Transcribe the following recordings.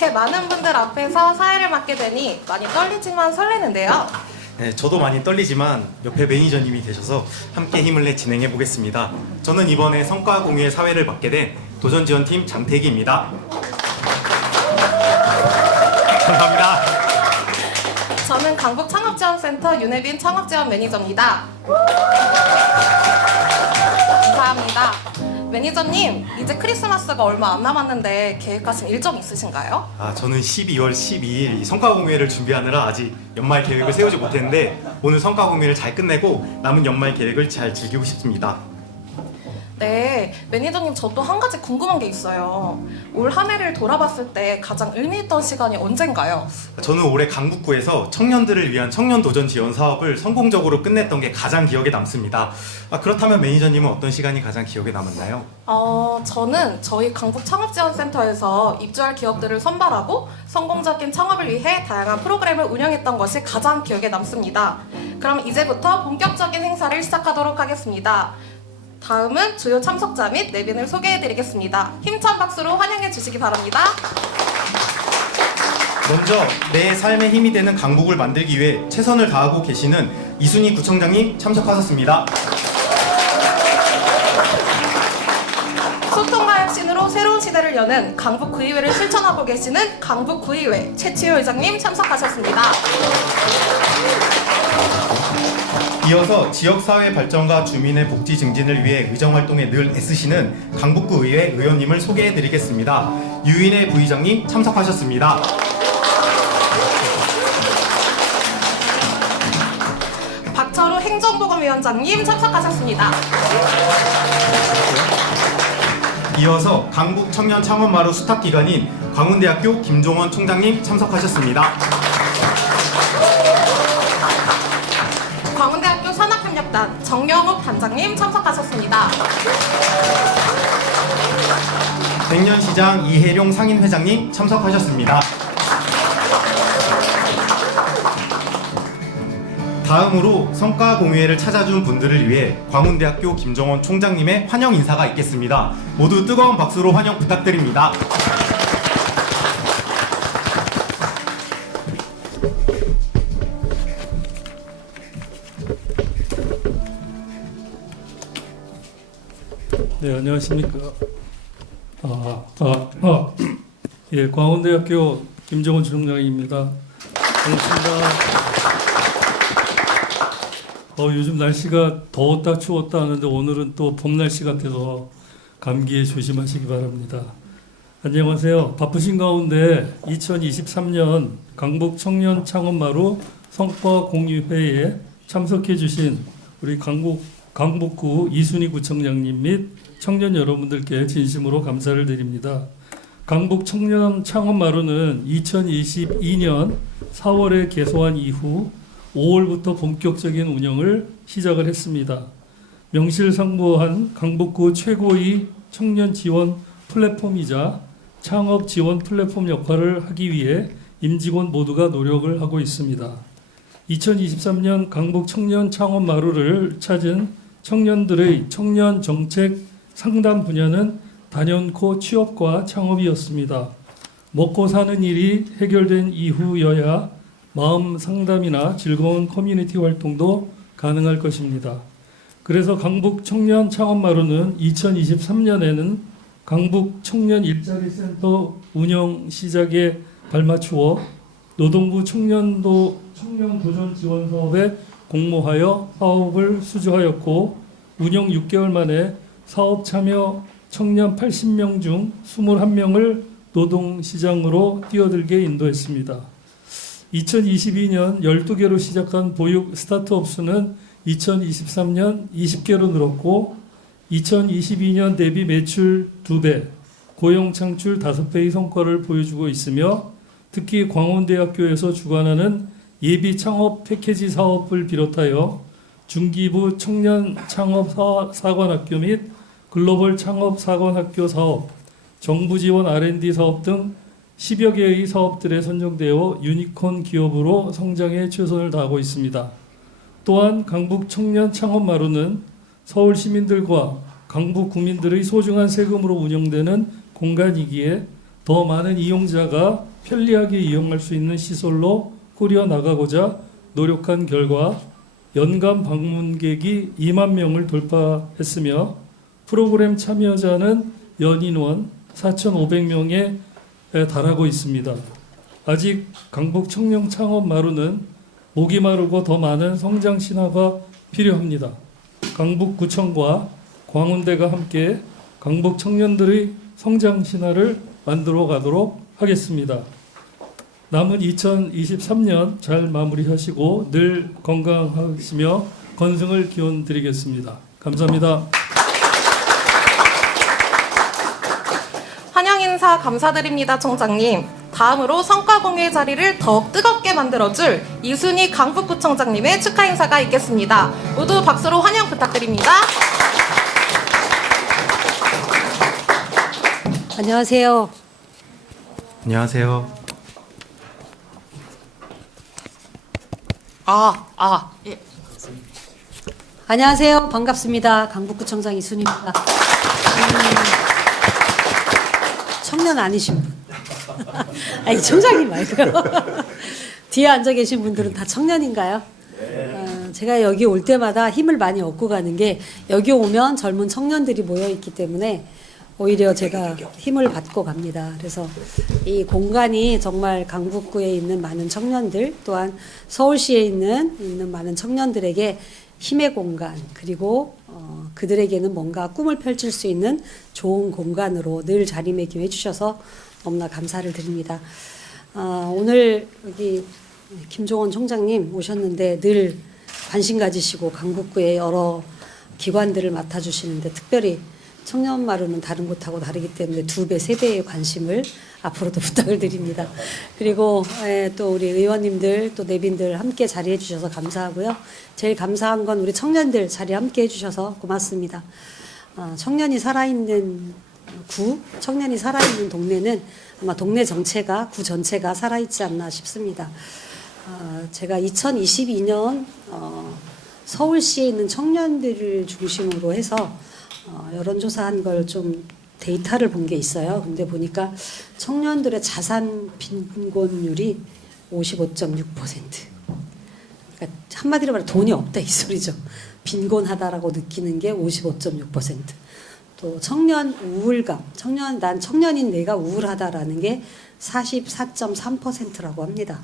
이렇게 많은 분들 앞에서 사회를 맡게 되니 많이 떨리지만 설레는데요. 네, 저도 많이 떨리지만 옆에 매니저님이 계셔서 함께 힘을 내 진행해 보겠습니다. 저는 이번에 성과 공유의 사회를 맡게 된 도전지원팀 장태기입니다. 감사합니다. 저는 강북창업지원센터 윤혜빈 창업지원 매니저입니다. 감사합니다. 매니저님, 이제 크리스마스가 얼마 안 남았는데 계획하신 일정 있으신가요? 저는 12월 12일 성과 공유회를 준비하느라 아직 연말 계획을 세우지 못했는데 오늘 성과 공유회를 잘 끝내고 남은 연말 계획을 잘 즐기고 싶습니다. 네, 매니저님 저 또 한 가지 궁금한 게 있어요. 올 한 해를 돌아봤을 때 가장 의미 있던 시간이 언젠가요? 저는 올해 강북구에서 청년들을 위한 청년 도전 지원 사업을 성공적으로 끝냈던 게 가장 기억에 남습니다. 그렇다면 매니저님은 어떤 시간이 가장 기억에 남았나요? 저는 저희 강북창업지원센터에서 입주할 기업들을 선발하고 성공적인 창업을 위해 다양한 프로그램을 운영했던 것이 가장 기억에 남습니다. 그럼 이제부터 본격적인 행사를 시작하도록 하겠습니다. 다음은 주요 참석자 및 내빈을 소개해드리겠습니다. 힘찬 박수로 환영해 주시기 바랍니다. 먼저 내 삶의 힘이 되는 강북을 만들기 위해 최선을 다하고 계시는 이순희 구청장님 참석하셨습니다. 소통과 혁신으로 새로운 시대를 여는 강북구의회를 실천하고 계시는 강북구의회 최치효 의장님 참석하셨습니다. 이어서 지역사회 발전과 주민의 복지 증진을 위해 의정활동에 늘 애쓰시는 강북구의회 의원님을 소개해드리겠습니다. 유인혜 부의장님 참석하셨습니다. 박철우 행정보건위원장님 참석하셨습니다. 이어서 강북 청년 창업마루 수탁기관인 광운대학교 김종원 총장님 참석하셨습니다. 광운대학교 산학협력단 정영욱 단장님 참석하셨습니다. 백년시장 이혜룡 상인회장님 참석하셨습니다. 다음으로 성과 공유회를 찾아준 분들을 위해 광운대학교 김정원 총장님의 환영 인사가 있겠습니다. 모두 뜨거운 박수로 환영 부탁드립니다. 네, 안녕하십니까. 예, 광운대학교 김정원 총장입니다. 반갑습니다. 요즘 날씨가 더웠다 추웠다 하는데 오늘은 또 봄 날씨 같아서 감기에 조심하시기 바랍니다. 안녕하세요. 바쁘신 가운데 2023년 강북 청년 창업마루 성과 공유회에 참석해 주신 우리 강북구 이순희 구청장님 및 청년 여러분들께 진심으로 감사를 드립니다. 강북 청년 창업마루는 2022년 4월에 개소한 이후 5월부터 본격적인 운영을 시작을 했습니다. 명실상부한 강북구 최고의 청년 지원 플랫폼이자 창업 지원 플랫폼 역할을 하기 위해 임직원 모두가 노력을 하고 있습니다. 2023년 강북 청년 창업 마루를 찾은 청년들의 청년 정책 상담 분야는 단연코 취업과 창업이었습니다. 먹고 사는 일이 해결된 이후여야 마음 상담이나 즐거운 커뮤니티 활동도 가능할 것입니다. 그래서 강북 청년 창업 마루는 2023년에는 강북 청년 일자리 센터 운영 시작에 발맞추어 노동부 청년 도전 지원 사업에 공모하여 사업을 수주하였고 운영 6개월 만에 사업 참여 청년 80명 중 21명을 노동시장으로 뛰어들게 인도했습니다. 2022년 12개로 시작한 보육 스타트업 수는 2023년 20개로 늘었고 2022년 대비 매출 2배, 고용 창출 5배의 성과를 보여주고 있으며 특히 광운대학교에서 주관하는 예비 창업 패키지 사업을 비롯하여 중기부 청년 창업 사관학교 및 글로벌 창업 사관학교 사업, 정부 지원 R&D 사업 등 10여 개의 사업들에 선정되어 유니콘 기업으로 성장에 최선을 다하고 있습니다. 또한 강북 청년 창업 마루는 서울 시민들과 강북 국민들의 소중한 세금으로 운영되는 공간이기에 더 많은 이용자가 편리하게 이용할 수 있는 시설로 꾸려 나가고자 노력한 결과 연간 방문객이 2만 명을 돌파했으며 프로그램 참여자는 연인원 4,500명에 달하고 있습니다. 아직 강북 청년 창업 마루는 목이 마르고 더 많은 성장 신화가 필요합니다. 강북구청과 광운대가 함께 강북 청년들의 성장 신화를 만들어 가도록 하겠습니다. 남은 2023년 잘 마무리하시고 늘 건강하시며 건승을 기원 드리겠습니다. 감사합니다. 환영 인사 감사드립니다, 총장님. 다음으로 성과 공유의 자리를 더욱 뜨겁게 만들어줄 이순희 강북구청장님의 축하 인사가 있겠습니다. 모두 박수로 환영 부탁드립니다. 안녕하세요. 안녕하세요. 예. 안녕하세요. 반갑습니다. 강북구청장 이순희입니다. 청년 아니신 분. 아니, 청장님 말고요. 뒤에 앉아 계신 분들은 다 청년인가요? 제가 여기 올 때마다 힘을 많이 얻고 가는 게 여기 오면 젊은 청년들이 모여 있기 때문에 오히려 제가 힘을 받고 갑니다. 그래서 이 공간이 정말 강북구에 있는 많은 청년들 또한 서울시에 있는 많은 청년들에게 힘의 공간 그리고 그들에게는 뭔가 꿈을 펼칠 수 있는 좋은 공간으로 늘 자리매김해 주셔서 너무나 감사를 드립니다. 오늘 여기 김종원 총장님 오셨는데 늘 관심 가지시고 강북구의 여러 기관들을 맡아주시는데 특별히 청년 마루는 다른 곳하고 다르기 때문에 2배, 3배의 관심을 앞으로도 부탁을 드립니다. 그리고 또 우리 의원님들 또 내빈들 함께 자리해 주셔서 감사하고요. 제일 감사한 건 우리 청년들 자리 함께 해주셔서 고맙습니다. 청년이 살아있는 구, 청년이 살아있는 동네는 아마 동네 전체가 구 전체가 살아있지 않나 싶습니다. 제가 2022년 서울시에 있는 청년들을 중심으로 해서 여론조사한 걸 좀 데이터를 본 게 있어요. 근데 보니까 청년들의 자산 빈곤율이 55.6%. 그러니까 한마디로 말해 돈이 없다 이 소리죠. 빈곤하다라고 느끼는 게 55.6%. 또 청년 우울감, 난 청년인 내가 우울하다라는 게 44.3%라고 합니다.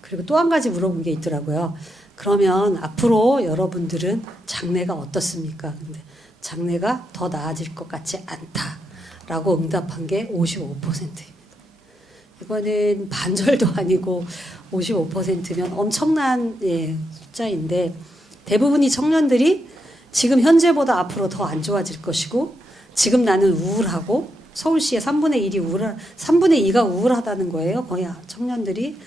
그리고 또 한 가지 물어본 게 있더라고요. 그러면 앞으로 여러분들은 장래가 어떻습니까? 근데 장래가 더 나아질 것 같지 않다라고 응답한 게 55%입니다. 이거는 반절도 아니고 55%면 엄청난 숫자인데 대부분이 청년들이 지금 현재보다 앞으로 더 안 좋아질 것이고 지금 나는 우울하고 서울시의 3분의 2가 우울하다는 거예요. 거의 청년들이.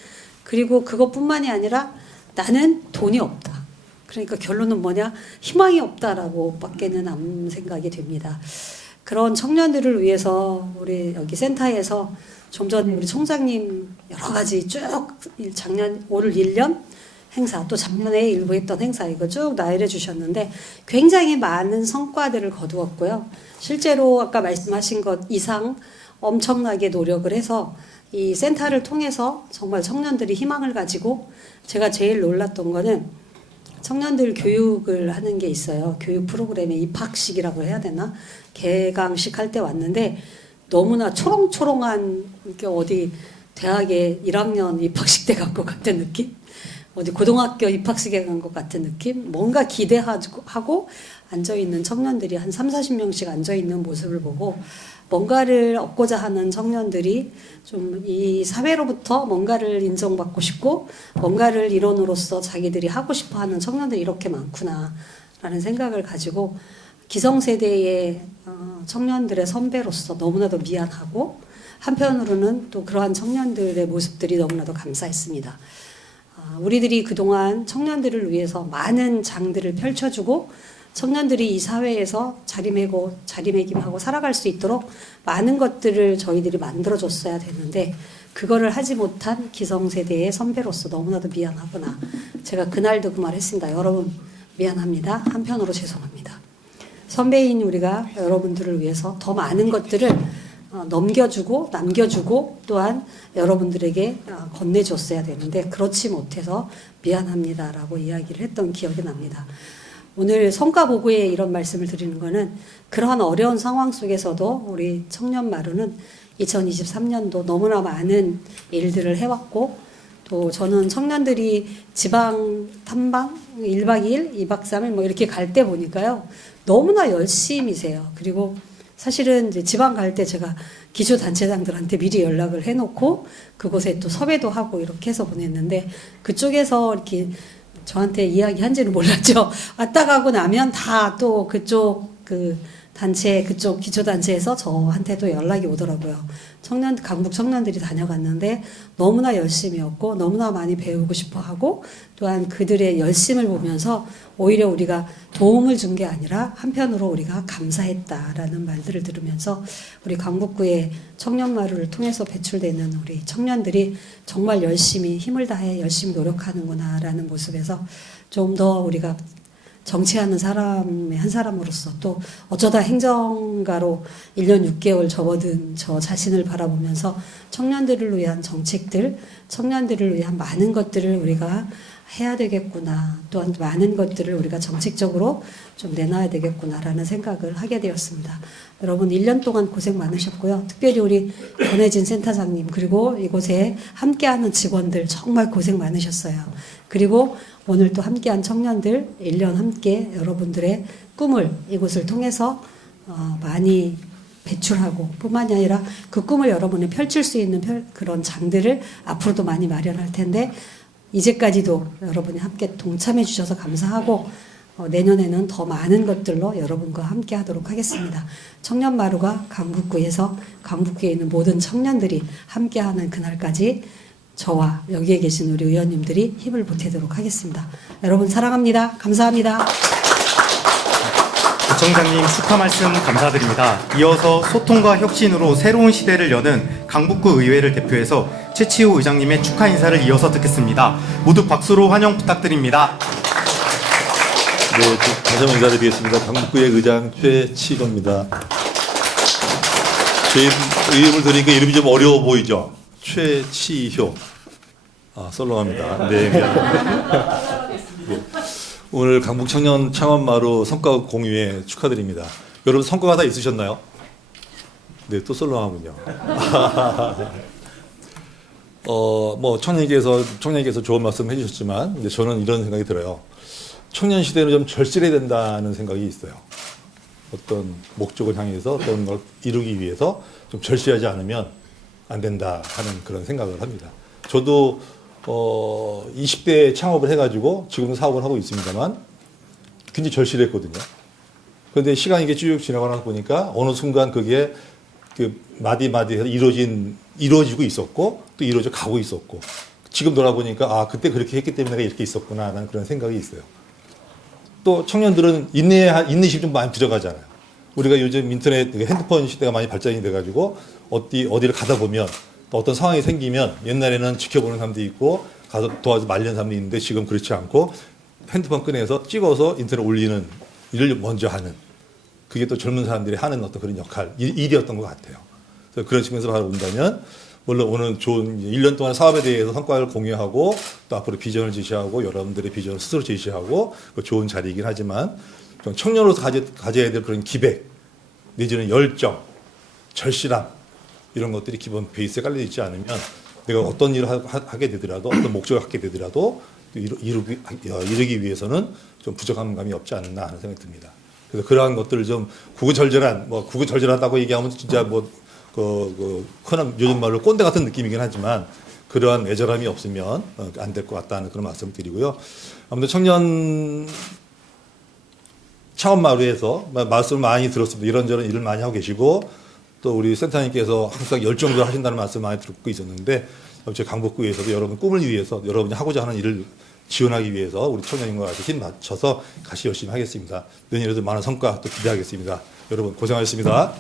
그리고 그것뿐만이 아니라 나는 돈이 없다. 그러니까 결론은 뭐냐? 희망이 없다라고 밖에는 안 생각이 됩니다. 그런 청년들을 위해서 우리 여기 센터에서 좀 전에 우리 총장님 여러 가지 쭉 올 1년 행사 또 작년에 일부 했던 행사 이거 쭉 나열해 주셨는데 굉장히 많은 성과들을 거두었고요. 실제로 아까 말씀하신 것 이상 엄청나게 노력을 해서 이 센터를 통해서 정말 청년들이 희망을 가지고 제가 제일 놀랐던 거는 청년들 교육을 하는 게 있어요. 교육 프로그램에 입학식이라고 해야 되나? 개강식 할 때 왔는데 너무나 초롱초롱한 이렇게 어디 대학에 1학년 입학식 때 간 것 같은 느낌? 어디 고등학교 입학식에 간 것 같은 느낌? 뭔가 기대하고 앉아있는 청년들이 한 30-40명씩 앉아있는 모습을 보고 뭔가를 얻고자 하는 청년들이 좀 이 사회로부터 뭔가를 인정받고 싶고 뭔가를 일원으로서 자기들이 하고 싶어 하는 청년들이 이렇게 많구나라는 생각을 가지고 기성세대의 청년들의 선배로서 너무나도 미안하고 한편으로는 또 그러한 청년들의 모습들이 너무나도 감사했습니다. 우리들이 그동안 청년들을 위해서 많은 장들을 펼쳐주고 청년들이 이 사회에서 자리매김하고 살아갈 수 있도록 많은 것들을 저희들이 만들어줬어야 되는데 그거를 하지 못한 기성세대의 선배로서 너무나도 미안하구나. 제가 그날도 그 말 했습니다. 여러분 미안합니다. 한편으로 죄송합니다. 선배인 우리가 여러분들을 위해서 더 많은 것들을 넘겨주고 남겨주고 또한 여러분들에게 건네줬어야 되는데 그렇지 못해서 미안합니다라고 이야기를 했던 기억이 납니다. 오늘 성과 보고에 이런 말씀을 드리는 거는 그러한 어려운 상황 속에서도 우리 청년 마루는 2023년도 너무나 많은 일들을 해왔고 또 저는 청년들이 지방 탐방 1박 2일, 2박 3일 뭐 이렇게 갈 때 보니까요. 너무나 열심히세요. 그리고 사실은 이제 지방 갈 때 제가 기초단체장들한테 미리 연락을 해놓고 그곳에 또 섭외도 하고 이렇게 해서 보냈는데 그쪽에서 이렇게 저한테 이야기한지는 몰랐죠. 왔다 가고 나면 다 또 그쪽 그 단체 그쪽 기초단체에서 저한테도 연락이 오더라고요. 강북 청년들이 다녀갔는데 너무나 열심이었고 너무나 많이 배우고 싶어하고 또한 그들의 열심을 보면서 오히려 우리가 도움을 준 게 아니라 한편으로 우리가 감사했다라는 말들을 들으면서 우리 강북구의 청년마루를 통해서 배출되는 우리 청년들이 정말 열심히 힘을 다해 열심히 노력하는구나라는 모습에서 좀 더 우리가 정치하는 사람의 한 사람으로서 또 어쩌다 행정가로 1년 6개월 접어든 저 자신을 바라보면서 청년들을 위한 정책들, 청년들을 위한 많은 것들을 우리가 해야 되겠구나. 또한 많은 것들을 우리가 정책적으로 좀 내놔야 되겠구나라는 생각을 하게 되었습니다. 여러분 1년 동안 고생 많으셨고요. 특별히 우리 권혜진 센터장님 그리고 이곳에 함께하는 직원들 정말 고생 많으셨어요. 그리고 오늘 또 함께한 청년들 1년 함께 여러분들의 꿈을 이곳을 통해서 많이 배출하고 뿐만이 아니라 그 꿈을 여러분이 펼칠 수 있는 그런 장들을 앞으로도 많이 마련할 텐데 이제까지도 여러분이 함께 동참해 주셔서 감사하고 내년에는 더 많은 것들로 여러분과 함께 하도록 하겠습니다. 청년마루가 강북구에서 강북구에 있는 모든 청년들이 함께하는 그날까지 저와 여기에 계신 우리 의원님들이 힘을 보태도록 하겠습니다. 여러분 사랑합니다. 감사합니다. 구청장님 축하 말씀 감사드립니다. 이어서 소통과 혁신으로 새로운 시대를 여는 강북구 의회를 대표해서 최치호 의장님의 축하 인사를 이어서 듣겠습니다. 모두 박수로 환영 부탁드립니다. 네, 다시 한번 인사드리겠습니다. 강북구의 의장 최치호입니다. 제 이름을 들으니까 이름이 좀 어려워 보이죠? 최치효. 썰렁합니다. 네. 네. 오늘 강북 청년 창업마루 성과 공유회 축하드립니다. 여러분 성과가 다 있으셨나요? 네, 또 썰렁하군요. 뭐 청년께서 좋은 말씀 해주셨지만, 근데 저는 이런 생각이 들어요. 청년 시대는 좀 절실해야 된다는 생각이 있어요. 어떤 목적을 향해서 어떤 걸 이루기 위해서 좀 절실하지 않으면 안 된다 하는 그런 생각을 합니다. 저도 20대에 창업을 해가지고 지금도 사업을 하고 있습니다만 굉장히 절실했거든요. 그런데 시간이 이게 쭉 지나가다 보니까 어느 순간 그게 그 마디마디해서 이루어지고 있었고 또 이루어져 가고 있었고 지금 돌아보니까 그때 그렇게 했기 때문에 내가 이렇게 있었구나 하는 그런 생각이 있어요. 또 청년들은 인내심이 좀 많이 들어가잖아요. 우리가 요즘 인터넷 핸드폰 시대가 많이 발전이 돼가지고 어디를 가다 보면 또 어떤 상황이 생기면 옛날에는 지켜보는 사람도 있고 가서 도와서 말리는 사람도 있는데 지금 그렇지 않고 핸드폰 꺼내서 찍어서 인터넷 올리는 일을 먼저 하는 그게 또 젊은 사람들이 하는 어떤 그런 역할, 일이었던 것 같아요. 그래서 그런 측면에서 바라본다면 물론 오늘 좋은 1년 동안 사업에 대해서 성과를 공유하고 또 앞으로 비전을 제시하고 여러분들의 비전을 스스로 제시하고 좋은 자리이긴 하지만 좀 청년으로서 가져야 될 그런 기백 내지는 열정, 절실함 이런 것들이 기본 베이스에 깔려 있지 않으면 내가 어떤 일을 하게 되더라도 어떤 목적을 갖게 되더라도 이루기 위해서는 좀 부족한 감이 없지 않나 하는 생각이 듭니다. 그래서 그러한 것들을 좀 구구절절하다고 얘기하면 진짜 흔한 요즘 말로 꼰대 같은 느낌이긴 하지만 그러한 애절함이 없으면 안 될 것 같다는 그런 말씀을 드리고요. 아무튼 청년 창업마루에서 말씀을 많이 들었습니다. 이런저런 일을 많이 하고 계시고 또 우리 센터장님께서 항상 열정적으로 하신다는 말씀 많이 듣고 있었는데 저희 강북구에서도 여러분 꿈을 위해서 여러분이 하고자 하는 일을 지원하기 위해서 우리 청년님과 같이 힘 맞춰서 같이 열심히 하겠습니다. 내년에도 많은 성과 또 기대하겠습니다. 여러분 고생하셨습니다.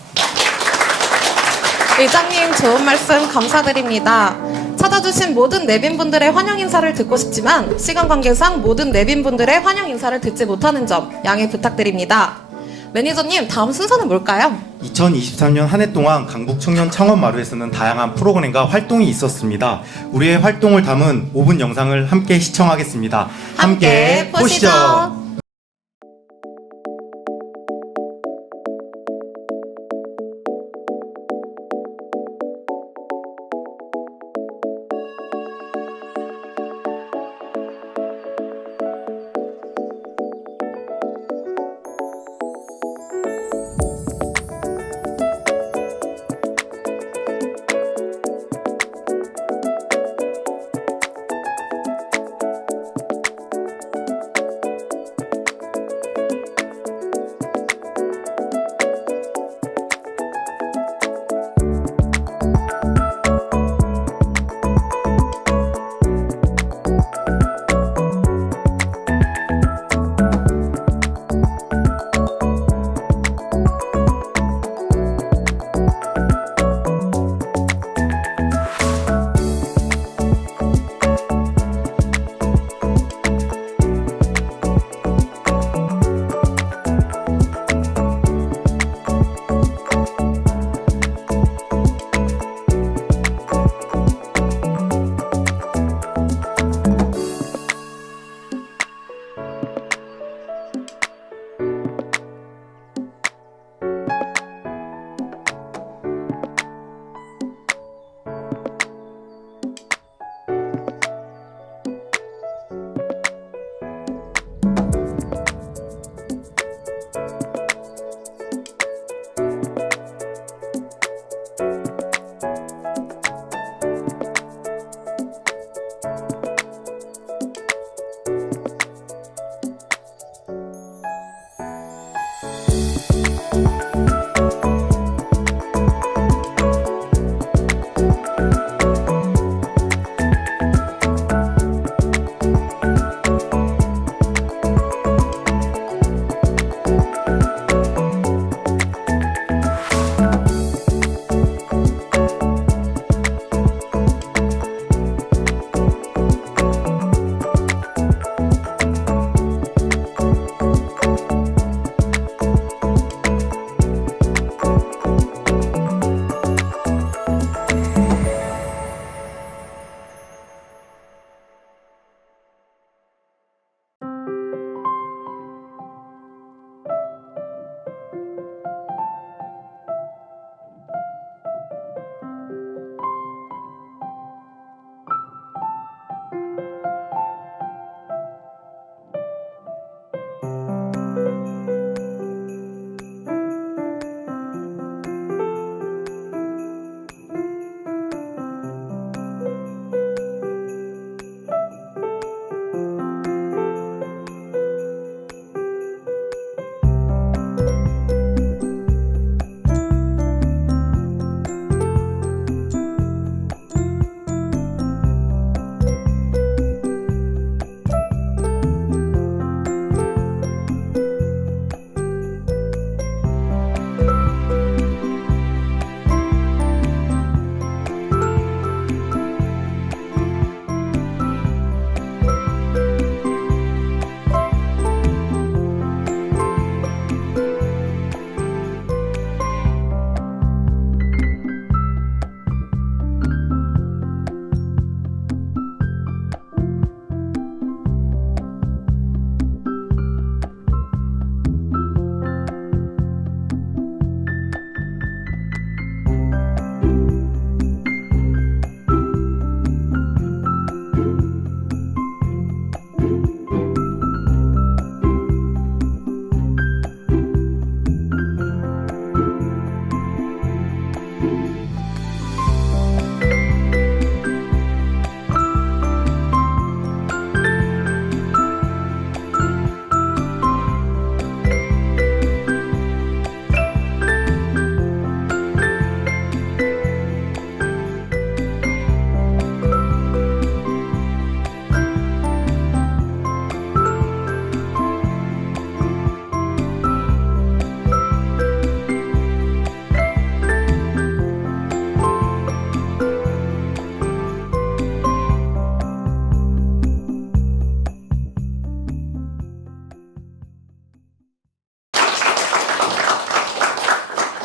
의장님 좋은 말씀 감사드립니다. 찾아주신 모든 내빈분들의 환영 인사를 듣고 싶지만 시간 관계상 모든 내빈분들의 환영 인사를 듣지 못하는 점 양해 부탁드립니다. 매니저님, 다음 순서는 뭘까요? 2023년 한 해 동안 강북 청년 창업 마루에서는 다양한 프로그램과 활동이 있었습니다. 우리의 활동을 담은 5분 영상을 함께 시청하겠습니다. 함께 보시죠.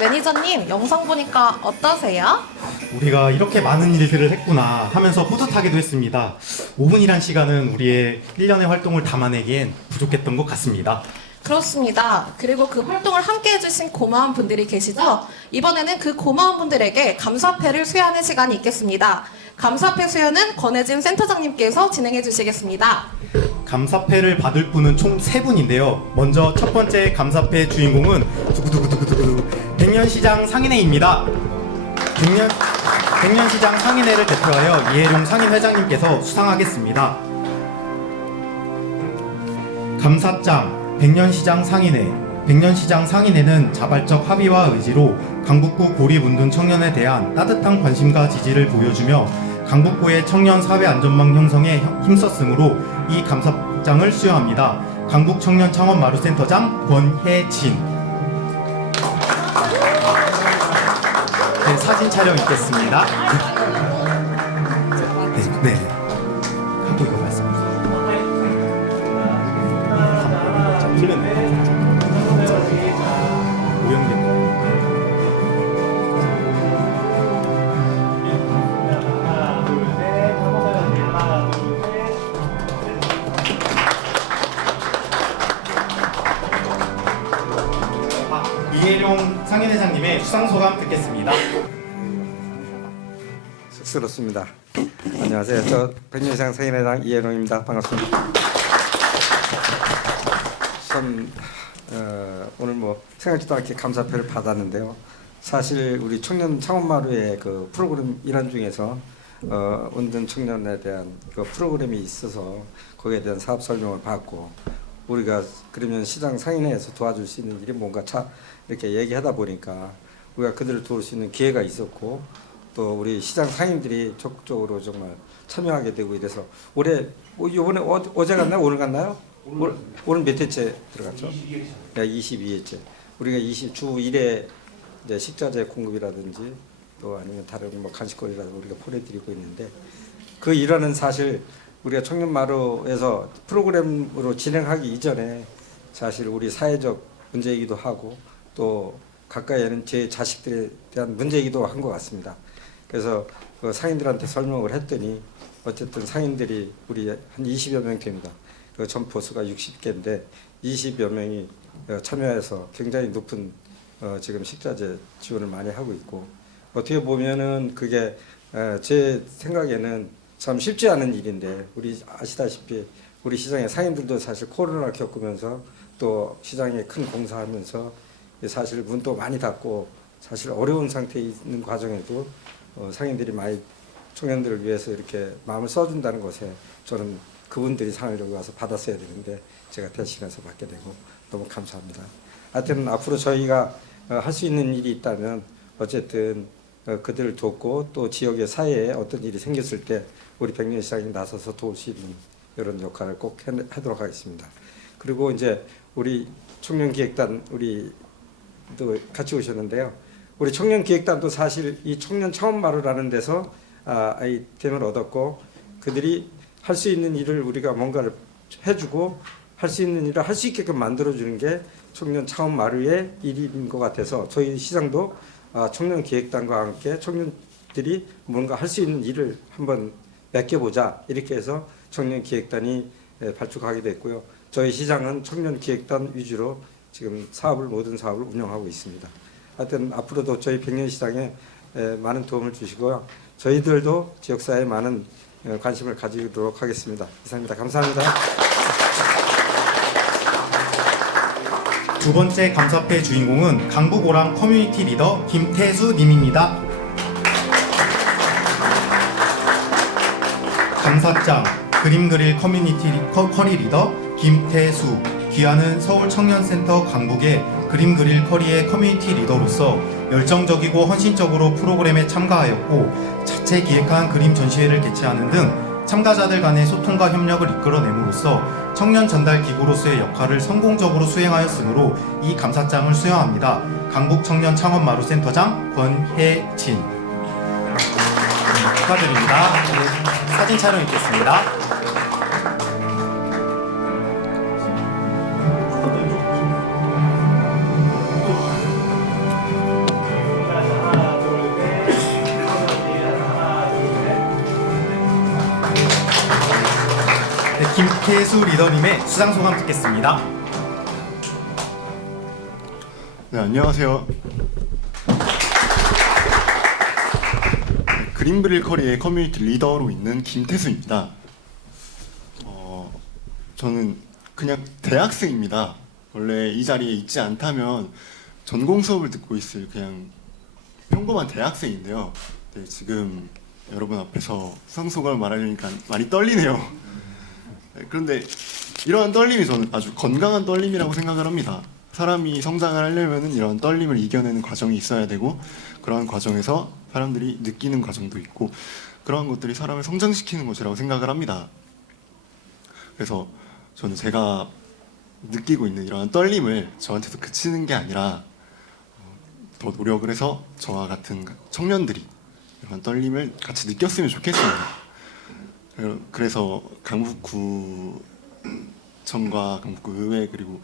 매니저님, 영상 보니까 어떠세요? 우리가 이렇게 많은 일들을 했구나 하면서 뿌듯하기도 했습니다. 5분이란 시간은 우리의 1년의 활동을 담아내기엔 부족했던 것 같습니다. 그렇습니다. 그리고 그 활동을 함께 해주신 고마운 분들이 계시죠? 이번에는 그 고마운 분들에게 감사패를 수여하는 시간이 있겠습니다. 감사패 수여는 권혜진 센터장님께서 진행해 주시겠습니다. 감사패를 받을 분은 총 3분인데요. 먼저 첫 번째 감사패 주인공은 두구두구두구두구 백년시장 상인회입니다. 백년시장 상인회를 대표하여 이혜룡 상인회장님께서 수상하겠습니다. 감사장 백년시장 상인회. 백년시장 상인회는 자발적 합의와 의지로 강북구 고립운둔 청년에 대한 따뜻한 관심과 지지를 보여주며 강북구의 청년 사회 안전망 형성에 힘썼으므로 이 감사장을 수여합니다. 강북 청년 창업 마루센터장 권혜진. 네, 사진 촬영 있겠습니다. 네. 하고 이거 말씀해주세요. 오영재. 이혜룡 상인회장님의 수상소감 듣겠습니다. 쑥스럽습니다. 안녕하세요. 저 백년시장 상인회장 이혜룡입니다. 반갑습니다. 참 오늘 뭐 생각지도 않게 감사패를 받았는데요. 사실 우리 청년 창업마루의 그 프로그램 일환 중에서 운둔 청년에 대한 그 프로그램이 있어서 거기에 대한 사업 설명을 받고 우리가 그러면 시장 상인회에서 도와줄 수 있는 일이 뭔가 이렇게 얘기하다 보니까 우리가 그들을 도울 수 있는 기회가 있었고 또 우리 시장 상인들이 적극적으로 정말 참여하게 되고 이래서 올해 이번에 어제 갔나요? 오늘 갔나요? 오늘 몇 회째 들어갔죠? 22회째. 네, 22회째. 우리가 주 1회 이제 식자재 공급이라든지 또 아니면 다른 뭐 간식거리라든지 우리가 보내드리고 있는데 그 일화는 사실 우리가 청년마루에서 프로그램으로 진행하기 이전에 사실 우리 사회적 문제이기도 하고 또 가까이에는 제 자식들에 대한 문제이기도 한 것 같습니다. 그래서 그 상인들한테 설명을 했더니 어쨌든 상인들이 우리 한 20여 명 됩니다. 그 점포수가 60개인데 20여 명이 참여해서 굉장히 높은 지금 식자재 지원을 많이 하고 있고 어떻게 보면은 그게 제 생각에는 참 쉽지 않은 일인데 우리 아시다시피 우리 시장의 상인들도 사실 코로나 겪으면서 또 시장에 큰 공사하면서 사실 문도 많이 닫고 사실 어려운 상태에 있는 과정에도 상인들이 많이 청년들을 위해서 이렇게 마음을 써준다는 것에 저는 그분들이 상을 여기 와서 받았어야 되는데 제가 대신해서 받게 되고 너무 감사합니다. 하여튼 앞으로 저희가 할 수 있는 일이 있다면 어쨌든 그들을 돕고 또 지역의 사회에 어떤 일이 생겼을 때 우리 백년시장이 나서서 도울 수 있는 이런 역할을 꼭 하도록 하겠습니다. 그리고 이제 우리 청년기획단 우리도 같이 오셨는데요. 우리 청년기획단도 사실 이 청년 창업마루라는 데서 아이템을 얻었고 그들이 할 수 있는 일을 우리가 뭔가를 해주고 할 수 있는 일을 할 수 있게끔 만들어주는 게 청년 창업마루의 일인 것 같아서 저희 시장도 청년기획단과 함께 청년들이 뭔가 할 수 있는 일을 한번 맡겨보자 이렇게 해서 청년기획단이 발족하게 됐고요. 저희 시장은 청년기획단 위주로 지금 모든 사업을 운영하고 있습니다. 하여튼 앞으로도 저희 백년시장에 많은 도움을 주시고요. 저희들도 지역사회에 많은 관심을 가지도록 하겠습니다. 이상입니다. 감사합니다. 두 번째 감사패 주인공은 강북오랑 커뮤니티 리더 김태수 님입니다. 감사장 그림 그릴 커뮤니티 커리 리더 김태수. 귀하는 서울청년센터 강북의 그림 그릴 커리의 커뮤니티 리더로서 열정적이고 헌신적으로 프로그램에 참가하였고 자체 기획한 그림 전시회를 개최하는 등 참가자들 간의 소통과 협력을 이끌어냄으로써 청년 전달 기구로서의 역할을 성공적으로 수행하였으므로 이 감사장을 수여합니다. 강북 청년 창업 마루센터장 권혜진. 축하드립니다. 사진 촬영 있겠습니다. 최수 리더님의 수상 소감 듣겠습니다. 네, 안녕하세요. 그린브릴 커리의 커뮤니티 리더로 있는 김태수입니다. 저는 그냥 대학생입니다. 원래 이 자리에 있지 않다면 전공 수업을 듣고 있을 그냥 평범한 대학생인데요. 네, 지금 여러분 앞에서 수상 소감을 말하려니까 많이 떨리네요. 네, 그런데 이러한 떨림이 저는 아주 건강한 떨림이라고 생각을 합니다. 사람이 성장을 하려면 이런 떨림을 이겨내는 과정이 있어야 되고, 그러한 과정에서 사람들이 느끼는 과정도 있고, 그러한 것들이 사람을 성장시키는 것이라고 생각을 합니다. 그래서 저는 제가 느끼고 있는 이러한 떨림을 저한테도 그치는 게 아니라 더 노력을 해서 저와 같은 청년들이 이런 떨림을 같이 느꼈으면 좋겠습니다. 그래서 강북구청과 강북구 의회 그리고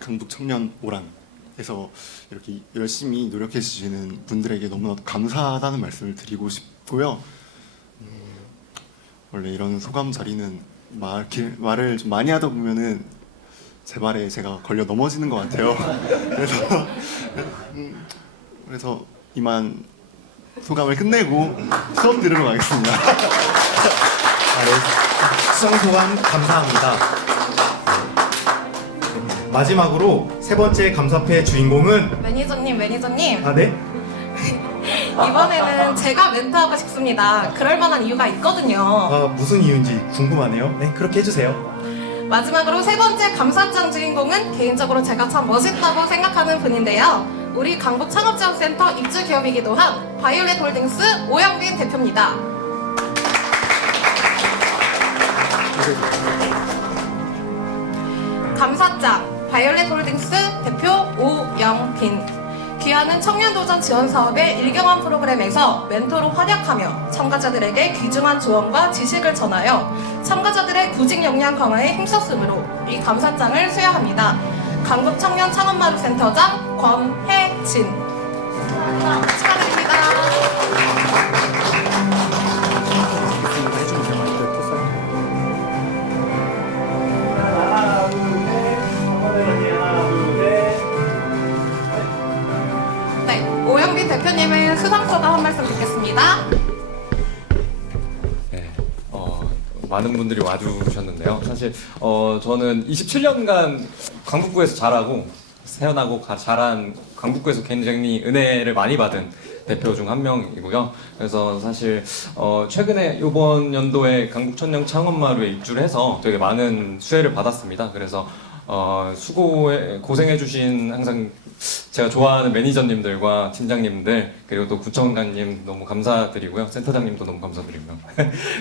강북 청년 모란에서 이렇게 열심히 노력해 주시는 분들에게 너무나도 감사하다는 말씀을 드리고 싶고요. 원래 이런 소감 자리는 말을 좀 많이 하다 보면은 제 말에 제가 걸려 넘어지는 것 같아요. 그래서 이만 소감을 끝내고 수업 들으러 가겠습니다. 수상 소감 감사합니다. 마지막으로 세 번째 감사패 주인공은 매니저님. 네? 이번에는 제가 멘트하고 싶습니다. 그럴 만한 이유가 있거든요. 무슨 이유인지 궁금하네요. 네, 그렇게 해주세요. 마지막으로 세 번째 감사장 주인공은 개인적으로 제가 참 멋있다고 생각하는 분인데요. 우리 강북 창업지원센터 입주 기업이기도 한 바이올렛 홀딩스 오영빈 대표입니다. 감사장 바이올렛 홀딩스 대표 오영빈. 귀하는 청년도전 지원 사업의 일경원 프로그램에서 멘토로 활약하며 참가자들에게 귀중한 조언과 지식을 전하여 참가자들의 구직 역량 강화에 힘썼으므로 이 감사장을 수여합니다. 강북 청년 창업마루 센터장 권혜진. 축하드립니다. 네, 오영빈 대표님의 수상소감 한 말씀 듣겠습니다. 네, 많은 분들이 와주셨는데요. 사실 저는 27년간 강북구에서 자라고 태어나고 자란 강북구에서 굉장히 은혜를 많이 받은 대표 중 한 명이고요. 그래서 사실 최근에 이번 연도에 강북 청년 창업마루에 입주를 해서 되게 많은 수혜를 받았습니다. 그래서 고생해주신 항상 제가 좋아하는 매니저님들과 팀장님들 그리고 또 구청장님 너무 감사드리고요. 센터장님도 너무 감사드리고요.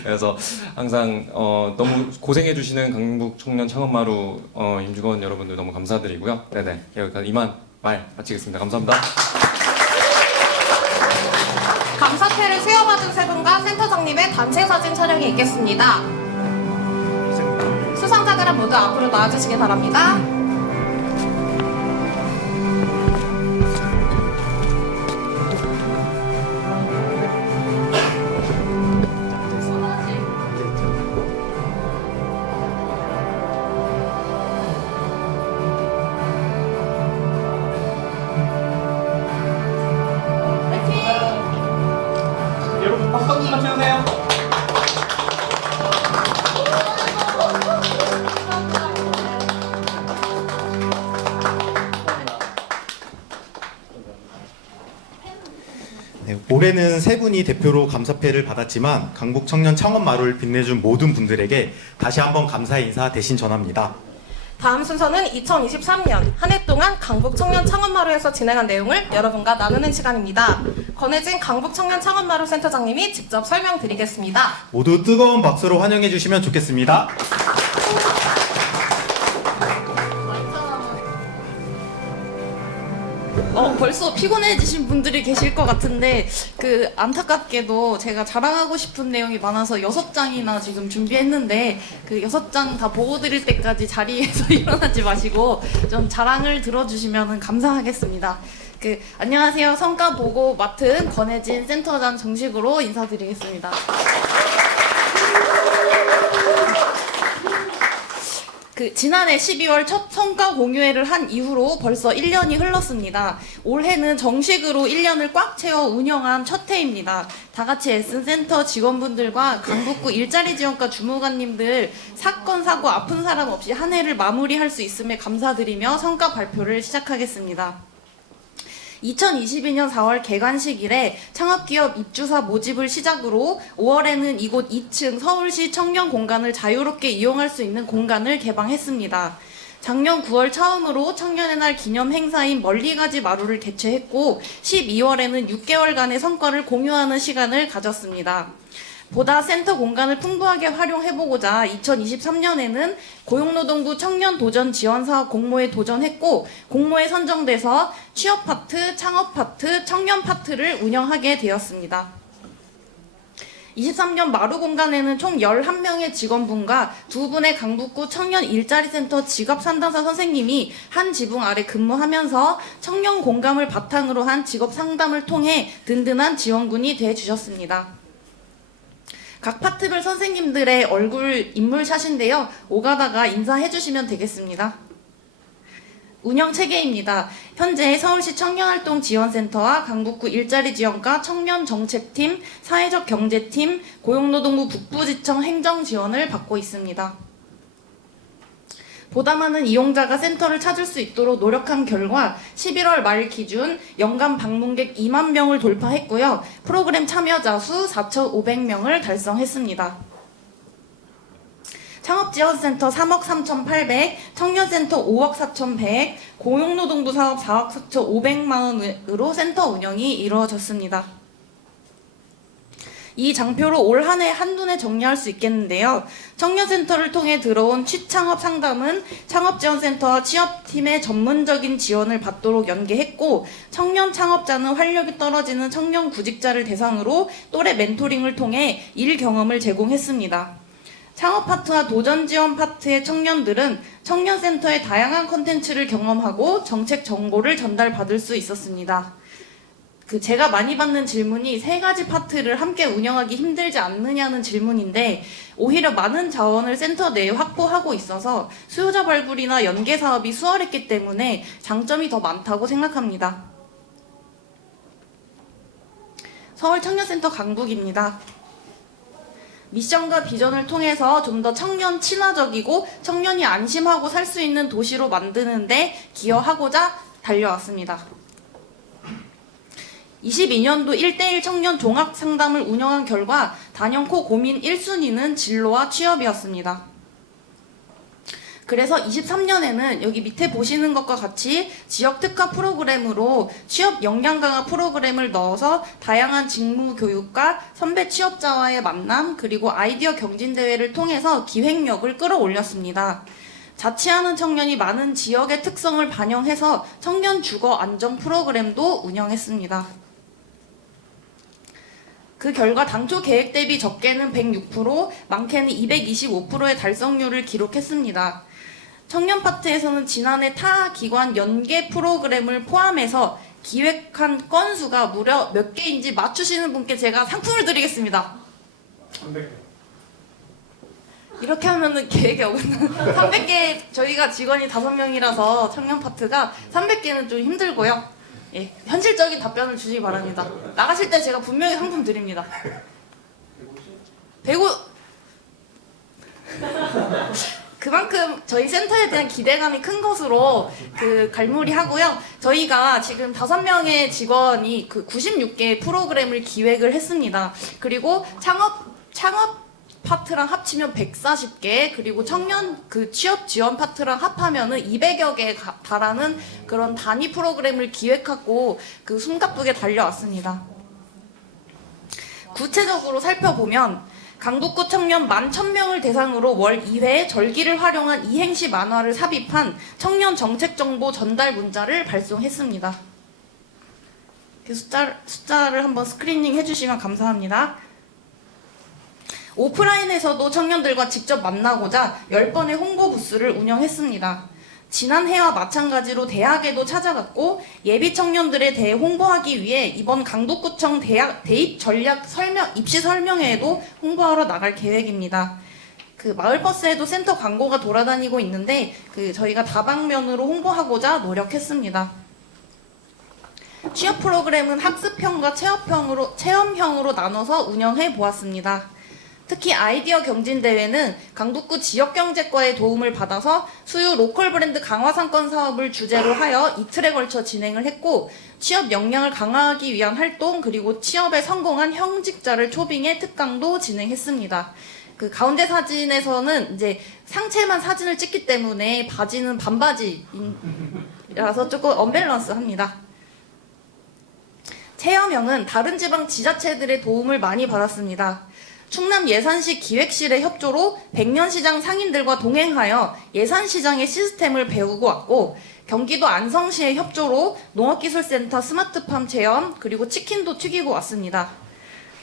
그래서 항상 너무 고생해주시는 강북 청년 창업마루 임직원 여러분들 너무 감사드리고요. 네네, 여기까지 이만 말 마치겠습니다. 감사합니다. 감사패를 수여받은 세 분과 센터장님의 단체 사진 촬영이 있겠습니다. 수상자들은 모두 앞으로 나와주시기 바랍니다. 여러분 박수 한번 쳐주세요. 네, 올해는 세 분이 대표로 감사패를 받았지만 강북 청년 창업마루를 빛내준 모든 분들에게 다시 한번 감사의 인사 대신 전합니다. 다음 순서는 2023년 한 해 동안 강북 청년 창업마루에서 진행한 내용을 여러분과 나누는 시간입니다. 권혜진 강북 청년 창업마루 센터장님이 직접 설명드리겠습니다. 모두 뜨거운 박수로 환영해 주시면 좋겠습니다. 벌써 피곤해지신 분들이 계실 것 같은데 안타깝게도 제가 자랑하고 싶은 내용이 많아서 6장이나 지금 준비했는데 그 6장 다 보고 드릴 때까지 자리에서 일어나지 마시고 좀 자랑을 들어주시면 감사하겠습니다. 안녕하세요. 성과 보고 맡은 권혜진 센터장 정식으로 인사드리겠습니다. 지난해 12월 첫 성과 공유회를 한 이후로 벌써 1년이 흘렀습니다. 올해는 정식으로 1년을 꽉 채워 운영한 첫 해입니다. 다 같이 에슨센터 직원분들과 강북구 일자리 지원과 주무관님들 사건, 사고, 아픈 사람 없이 한 해를 마무리할 수 있음에 감사드리며 성과 발표를 시작하겠습니다. 2022년 4월 개관식 이래 창업기업 입주사 모집을 시작으로 5월에는 이곳 2층 서울시 청년 공간을 자유롭게 이용할 수 있는 공간을 개방했습니다. 작년 9월 처음으로 청년의 날 기념 행사인 멀리가지 마루를 개최했고 12월에는 6개월간의 성과를 공유하는 시간을 가졌습니다. 보다 센터 공간을 풍부하게 활용해보고자 2023년에는 고용노동부 청년도전 지원사업 공모에 도전했고 공모에 선정돼서 취업 파트, 창업 파트, 청년 파트를 운영하게 되었습니다. 23년 마루 공간에는 총 11명의 직원분과 2분의 강북구 청년 일자리센터 직업상담사 선생님이 한 지붕 아래 근무하면서 청년 공감을 바탕으로 한 직업 상담을 통해 든든한 지원군이 되어주셨습니다. 각 파트별 선생님들의 얼굴 인물샷인데요. 오가다가 인사해 주시면 되겠습니다. 운영 체계입니다. 현재 서울시 청년활동지원센터와 강북구 일자리지원과 청년정책팀, 사회적경제팀, 고용노동부 북부지청 행정지원을 받고 있습니다. 보다 많은 이용자가 센터를 찾을 수 있도록 노력한 결과 11월 말 기준 연간 방문객 2만 명을 돌파했고요. 프로그램 참여자 수 4,500명을 달성했습니다. 창업지원센터 3억 3,800, 청년센터 5억 4,100, 고용노동부 사업 4억 4,500만 원으로 센터 운영이 이루어졌습니다. 이 장표로 올 한 해 한눈에 정리할 수 있겠는데요. 청년센터를 통해 들어온 취창업 상담은 창업지원센터와 취업팀의 전문적인 지원을 받도록 연계했고 청년 창업자는 활력이 떨어지는 청년 구직자를 대상으로 또래 멘토링을 통해 일 경험을 제공했습니다. 창업 파트와 도전 지원 파트의 청년들은 청년센터의 다양한 콘텐츠를 경험하고 정책 정보를 전달받을 수 있었습니다. 제가 많이 받는 질문이 3가지 파트를 함께 운영하기 힘들지 않느냐는 질문인데 오히려 많은 자원을 센터 내에 확보하고 있어서 수요자 발굴이나 연계 사업이 수월했기 때문에 장점이 더 많다고 생각합니다. 서울 청년센터 강북입니다. 미션과 비전을 통해서 좀 더 청년 친화적이고 청년이 안심하고 살 수 있는 도시로 만드는데 기여하고자 달려왔습니다. 22년도 1대1 청년 종합 상담을 운영한 결과 단연코 고민 1순위는 진로와 취업이었습니다. 그래서 23년에는 여기 밑에 보시는 것과 같이 지역 특화 프로그램으로 취업 역량 강화 프로그램을 넣어서 다양한 직무 교육과 선배 취업자와의 만남 그리고 아이디어 경진대회를 통해서 기획력을 끌어올렸습니다. 자취하는 청년이 많은 지역의 특성을 반영해서 청년 주거 안정 프로그램도 운영했습니다. 그 결과 당초 계획 대비 적게는 106%, 많게는 225%의 달성률을 기록했습니다. 청년 파트에서는 지난해 타 기관 연계 프로그램을 포함해서 기획한 건수가 무려 몇 개인지 맞추시는 분께 제가 상품을 드리겠습니다. 300개. 이렇게 하면은 계획에 어긋나는 300개 저희가 직원이 5명이라서 청년 파트가 300개는 좀 힘들고요. 예, 현실적인 답변을 주시기 바랍니다. 나가실 때 제가 분명히 상품 드립니다. 150? 그만큼 저희 센터에 대한 기대감이 큰 것으로 갈무리하고요. 저희가 지금 5명의 직원이 96개의 프로그램을 기획을 했습니다. 그리고 창업 파트랑 합치면 140개, 그리고 청년 취업 지원 파트랑 합하면은 200여 개에 달하는 그런 단위 프로그램을 기획하고 숨가쁘게 달려왔습니다. 구체적으로 살펴보면 강북구 청년 11,000명을 대상으로 월 2회 절기를 활용한 이행시 만화를 삽입한 청년 정책 정보 전달 문자를 발송했습니다. 숫자를 한번 스크리닝 해주시면 감사합니다. 오프라인에서도 청년들과 직접 만나고자 10번의 홍보 부스를 운영했습니다. 지난해와 마찬가지로 대학에도 찾아갔고 예비 청년들에 대해 홍보하기 위해 이번 강북구청 대학 대입 전략 입시 설명회에도 홍보하러 나갈 계획입니다. 그 마을버스에도 센터 광고가 돌아다니고 있는데 저희가 다방면으로 홍보하고자 노력했습니다. 취업 프로그램은 학습형과 체험형으로 나눠서 운영해 보았습니다. 특히 아이디어 경진대회는 강북구 지역경제과의 도움을 받아서 수요 로컬 브랜드 강화상권 사업을 주제로 하여 이틀에 걸쳐 진행을 했고, 취업 역량을 강화하기 위한 활동, 그리고 취업에 성공한 현직자를 초빙해 특강도 진행했습니다. 그 가운데 사진에서는 이제 상체만 사진을 찍기 때문에 바지는 반바지라서 조금 언밸런스합니다. 체험형은 다른 지방 지자체들의 도움을 많이 받았습니다. 충남 예산시 기획실의 협조로 백년시장 상인들과 동행하여 예산시장의 시스템을 배우고 왔고, 경기도 안성시의 협조로 농업기술센터 스마트팜 체험, 그리고 치킨도 튀기고 왔습니다.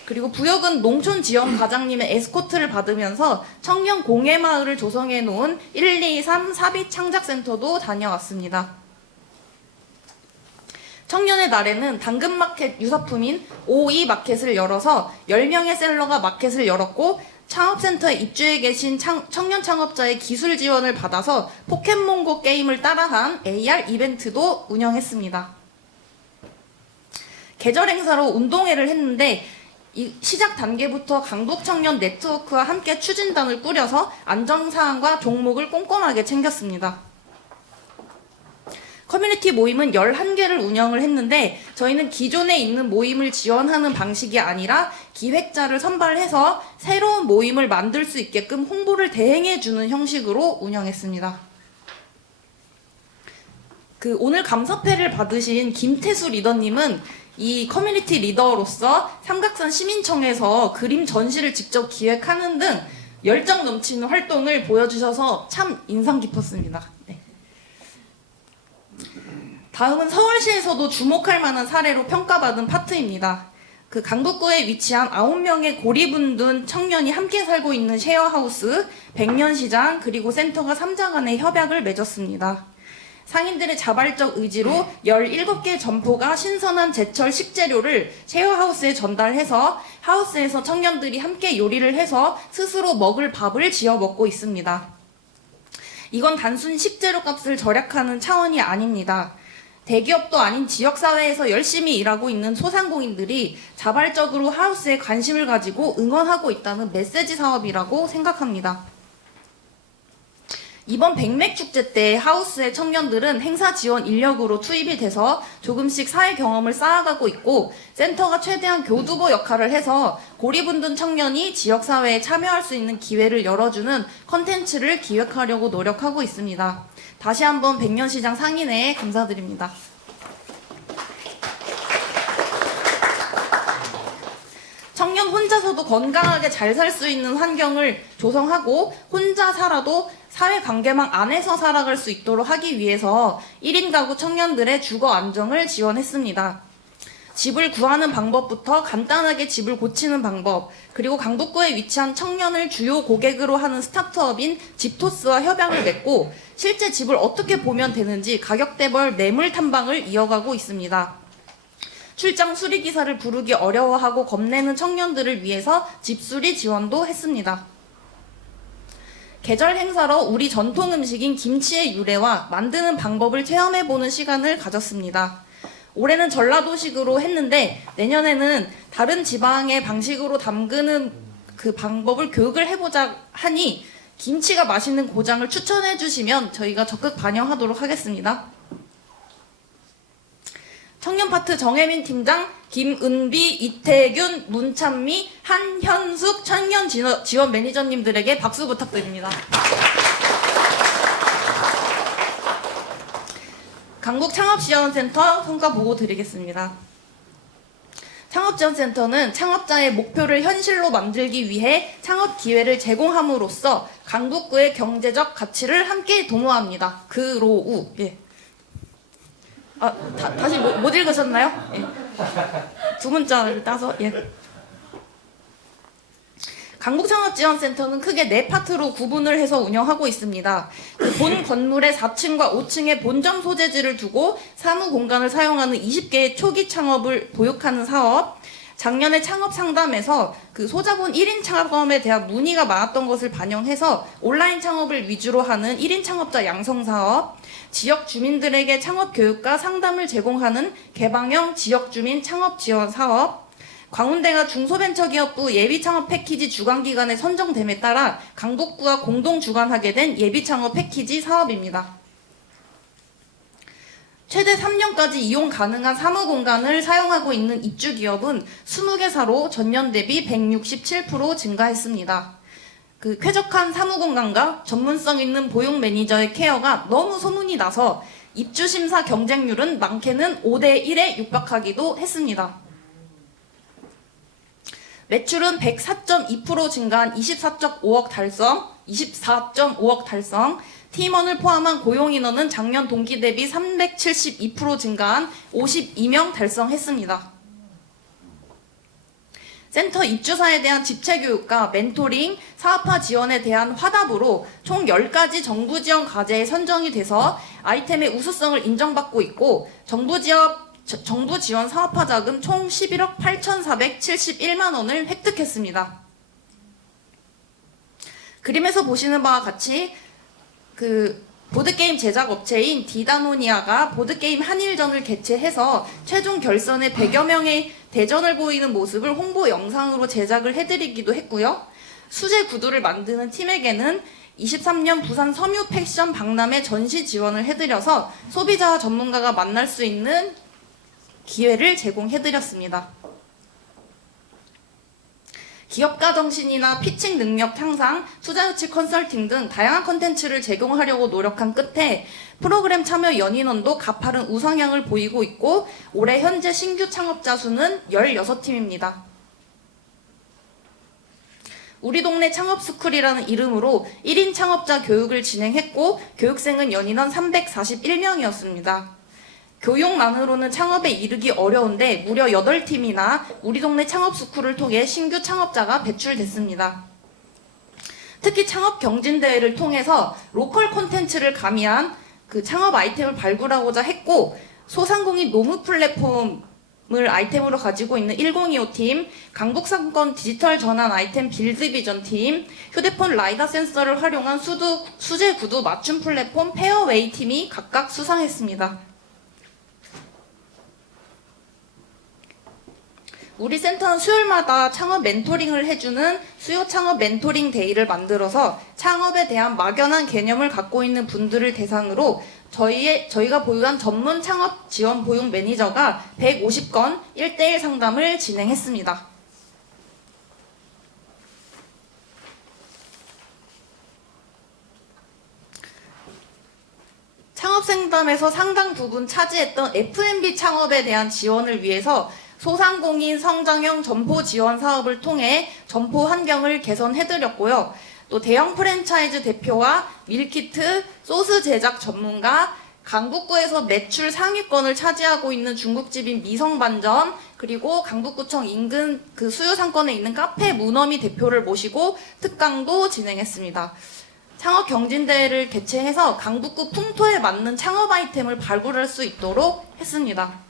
그리고 부역은 농촌지원 과장님의 에스코트를 받으면서 청년 공예마을을 조성해 놓은 123 사비 창작센터도 다녀왔습니다. 청년의 날에는 당근마켓 유사품인 O2 마켓을 열어서 10명의 셀러가 마켓을 열었고, 창업센터에 입주해 계신 청년 창업자의 기술 지원을 받아서 포켓몬고 게임을 따라한 AR 이벤트도 운영했습니다. 계절 행사로 운동회를 했는데, 이 시작 단계부터 강북 청년 네트워크와 함께 추진단을 꾸려서 안전사항과 종목을 꼼꼼하게 챙겼습니다. 커뮤니티 모임은 11개를 운영을 했는데, 저희는 기존에 있는 모임을 지원하는 방식이 아니라 기획자를 선발해서 새로운 모임을 만들 수 있게끔 홍보를 대행해주는 형식으로 운영했습니다. 오늘 감사패를 받으신 김태수 리더님은 이 커뮤니티 리더로서 삼각산 시민청에서 그림 전시를 직접 기획하는 등 열정 넘치는 활동을 보여주셔서 참 인상 깊었습니다. 네. 다음은 서울시에서도 주목할 만한 사례로 평가받은 파트입니다. 강북구에 위치한 9명의 고리분둔 청년이 함께 살고 있는 쉐어하우스, 백년시장, 그리고 센터가 3자 간의 협약을 맺었습니다. 상인들의 자발적 의지로 17개 점포가 신선한 제철 식재료를 쉐어하우스에 전달해서 하우스에서 청년들이 함께 요리를 해서 스스로 먹을 밥을 지어 먹고 있습니다. 이건 단순 식재료 값을 절약하는 차원이 아닙니다. 대기업도 아닌 지역사회에서 열심히 일하고 있는 소상공인들이 자발적으로 하우스에 관심을 가지고 응원하고 있다는 메시지 사업이라고 생각합니다. 이번 백맥축제 때 하우스의 청년들은 행사 지원 인력으로 투입이 돼서 조금씩 사회 경험을 쌓아가고 있고, 센터가 최대한 교두보 역할을 해서 고리분둔 청년이 지역사회에 참여할 수 있는 기회를 열어주는 컨텐츠를 기획하려고 노력하고 있습니다. 다시 한번 백년시장 상인회에 감사드립니다. 청년 혼자서도 건강하게 잘 살 수 있는 환경을 조성하고, 혼자 살아도 사회관계망 안에서 살아갈 수 있도록 하기 위해서 1인 가구 청년들의 주거 안정을 지원했습니다. 집을 구하는 방법부터 간단하게 집을 고치는 방법, 그리고 강북구에 위치한 청년을 주요 고객으로 하는 스타트업인 집토스와 협약을 맺고, 실제 집을 어떻게 보면 되는지 가격대별 매물 탐방을 이어가고 있습니다. 출장 수리기사를 부르기 어려워하고 겁내는 청년들을 위해서 집수리 지원도 했습니다. 계절 행사로 우리 전통 음식인 김치의 유래와 만드는 방법을 체험해보는 시간을 가졌습니다. 올해는 전라도식으로 했는데, 내년에는 다른 지방의 방식으로 담그는 그 방법을 교육을 해보자 하니, 김치가 맛있는 고장을 추천해 주시면 저희가 적극 반영하도록 하겠습니다. 청년 파트 정혜민 팀장, 김은비, 이태균, 문찬미, 한현숙 청년 지원 매니저님들에게 박수 부탁드립니다. 강북 창업지원센터 성과 보고 드리겠습니다. 창업지원센터는 창업자의 목표를 현실로 만들기 위해 창업 기회를 제공함으로써 강북구의 경제적 가치를 함께 도모합니다. 그로우. 예. 다시 못 읽으셨나요? 예. 두 문자를 따서. 예. 강북창업지원센터는 크게 4파트로 구분을 해서 운영하고 있습니다. 본 건물의 4층과 5층에 본점 소재지를 두고 사무 공간을 사용하는 20개의 초기 창업을 보육하는 사업, 작년에 창업 상담에서 그 소자본 1인 창업에 대한 문의가 많았던 것을 반영해서 온라인 창업을 위주로 하는 1인 창업자 양성 사업, 지역 주민들에게 창업 교육과 상담을 제공하는 개방형 지역 주민 창업 지원 사업, 광운대가 중소벤처기업부 예비창업 패키지 주관기관에 선정됨에 따라 강북구와 공동 주관하게 된 예비창업 패키지 사업입니다. 최대 3년까지 이용 가능한 사무공간을 사용하고 있는 입주기업은 20개사로 전년 대비 167% 증가했습니다. 그 쾌적한 사무공간과 전문성 있는 보육 매니저의 케어가 너무 소문이 나서 입주심사 경쟁률은 많게는 5대1에 육박하기도 했습니다. 매출은 104.2% 증가한 24.5억 달성, 팀원을 포함한 고용인원은 작년 동기 대비 372% 증가한 52명 달성했습니다. 센터 입주사에 대한 집체교육과 멘토링, 사업화 지원에 대한 화답으로 총 10가지 정부 지원 과제에 선정이 돼서 아이템의 우수성을 인정받고 있고 정부 지원 사업화 자금 총 11억 8,471만 원을 획득했습니다. 그림에서 보시는 바와 같이 그 보드게임 제작 업체인 디다노니아가 보드게임 한일전을 개최해서 최종 결선에 100여 명의 대전을 보이는 모습을 홍보 영상으로 제작을 해드리기도 했고요. 수제 구두를 만드는 팀에게는 23년 부산 섬유 패션 박람회 전시 지원을 해드려서 소비자와 전문가가 만날 수 있는 기회를 제공해드렸습니다. 기업가 정신이나 피칭 능력 향상, 투자유치 컨설팅 등 다양한 콘텐츠를 제공하려고 노력한 끝에 프로그램 참여 연인원도 가파른 우상향을 보이고 있고 올해 현재 신규 창업자 수는 16팀입니다. 우리 동네 창업스쿨이라는 이름으로 1인 창업자 교육을 진행했고 교육생은 연인원 341명이었습니다. 교육만으로는 창업에 이르기 어려운데 무려 8팀이나 우리 동네 창업스쿨을 통해 신규 창업자가 배출됐습니다. 특히 창업 경진대회를 통해서 로컬 콘텐츠를 가미한 그 창업 아이템을 발굴하고자 했고 소상공인 노무 플랫폼을 아이템으로 가지고 있는 1025팀, 강북상권 디지털 전환 아이템 빌드비전 팀, 휴대폰 라이다 센서를 활용한 수제 구두 맞춤 플랫폼 페어웨이 팀이 각각 수상했습니다. 우리 센터는 수요일마다 창업 멘토링을 해주는 수요 창업 멘토링 데이를 만들어서 창업에 대한 막연한 개념을 갖고 있는 분들을 대상으로 저희가 보유한 전문 창업 지원 보육 매니저가 150건 1대1 상담을 진행했습니다. 창업 상담에서 상당 부분 차지했던 F&B 창업에 대한 지원을 위해서 소상공인 성장형 점포 지원 사업을 통해 점포 환경을 개선해드렸고요. 또 대형 프랜차이즈 대표와 밀키트, 소스 제작 전문가, 강북구에서 매출 상위권을 차지하고 있는 중국집인 미성반점, 그리고 강북구청 인근 그 수요 상권에 있는 카페 문어미 대표를 모시고 특강도 진행했습니다. 창업 경진대회를 개최해서 강북구 풍토에 맞는 창업 아이템을 발굴할 수 있도록 했습니다.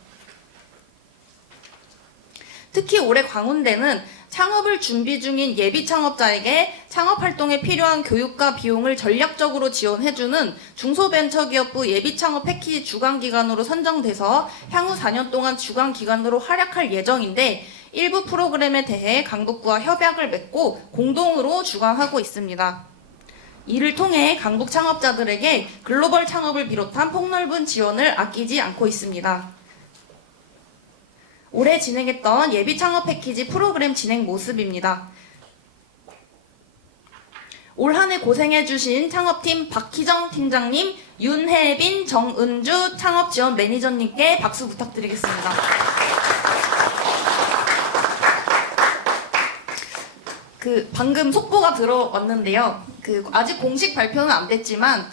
특히 올해 광운대는 창업을 준비 중인 예비 창업자에게 창업 활동에 필요한 교육과 비용을 전략적으로 지원해주는 중소벤처기업부 예비 창업 패키지 주관기관으로 선정돼서 향후 4년 동안 주관기관으로 활약할 예정인데 일부 프로그램에 대해 강북구와 협약을 맺고 공동으로 주관하고 있습니다. 이를 통해 강북 창업자들에게 글로벌 창업을 비롯한 폭넓은 지원을 아끼지 않고 있습니다. 올해 진행했던 예비 창업 패키지 프로그램 진행 모습입니다. 올 한 해 고생해주신 창업팀 박희정 팀장님, 윤혜빈, 정은주 창업지원 매니저님께 박수 부탁드리겠습니다. 방금 속보가 들어왔는데요. 아직 공식 발표는 안 됐지만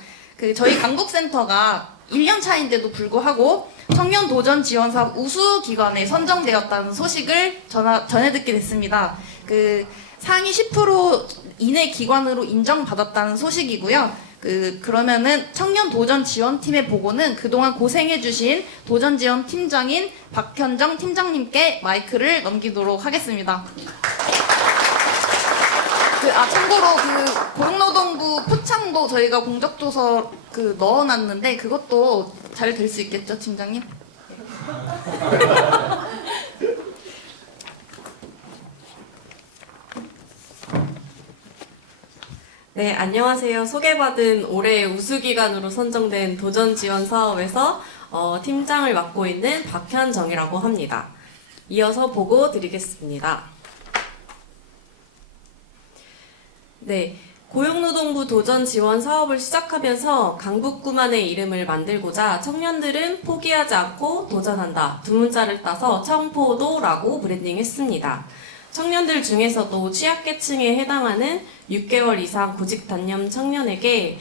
저희 강북센터가 1년 차인데도 불구하고 청년 도전 지원 사업 우수 기관에 선정되었다는 소식을 전해 듣게 됐습니다. 상위 10% 이내 기관으로 인정받았다는 소식이고요. 그러면은 청년 도전 지원팀의 보고는 그동안 고생해주신 도전 지원 팀장인 박현정 팀장님께 마이크를 넘기도록 하겠습니다. 참고로 고용노동부 표창도 저희가 공적도서 넣어놨는데 그것도 잘 될 수 있겠죠, 팀장님? 네, 안녕하세요. 소개받은 올해 우수기관으로 선정된 도전 지원 사업에서 팀장을 맡고 있는 박현정이라고 합니다. 이어서 보고 드리겠습니다. 네, 고용노동부 도전 지원 사업을 시작하면서 강북구만의 이름을 만들고자 청년들은 포기하지 않고 도전한다 두 문자를 따서 청포도라고 브랜딩했습니다. 청년들 중에서도 취약계층에 해당하는 6개월 이상 구직 단념 청년에게